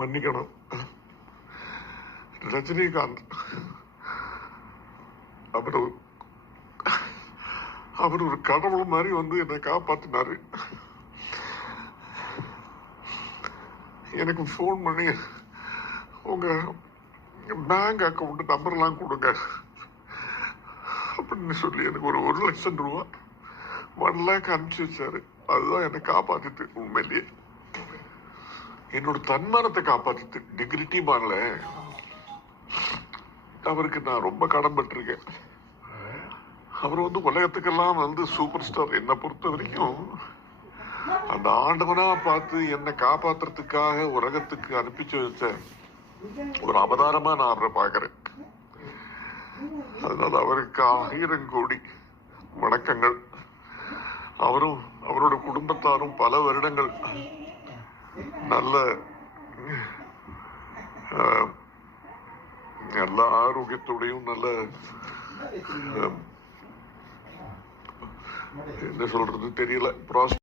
மன்னிக்கணும். ரஜினிகாந்த் அவர் ஒரு கடவுள் மாதிரி வந்து என்னை காப்பாத்தினாரு. எனக்கு ஃபோன் பண்ணி உங்க பேங்க் அக்கௌண்ட் நம்பர்லாம் கொடுங்க அப்படின்னு சொல்லி எனக்கு ஒரு 1,00,000 ரூபா 1 லேக் அனுப்பிச்சு வச்சாரு. அதுதான் என்னை காப்பாத்திட்டு, உண்மையிலேயே என்னோட தன்மானத்தை காப்பாத்திட்டு. டிகிரிட்டி மாறல, அவருக்கு நான் ரொம்ப கடன்பட்டிருக்கேன். அவர் வந்து உலகத்துக்கெல்லாம் வந்து சூப்பர் ஸ்டார். என்னை பொறுத்த வரைக்கும் அந்த ஆண்டவனா பார்த்து என்னை காப்பாத்துறதுக்காக உலகத்துக்கு அனுப்பிச்சு வச்ச ஒரு அவதாரமா நான் அவரை பாக்குறேன். அதனால அவருக்கு 1000 கோடி வணக்கங்கள். அவரும் அவரோட குடும்பத்தாரும் பல வருடங்கள் நல்ல நல்ல ஆரோக்கியத்தோடையும் நல்ல என்ன சொல்றது தெரியல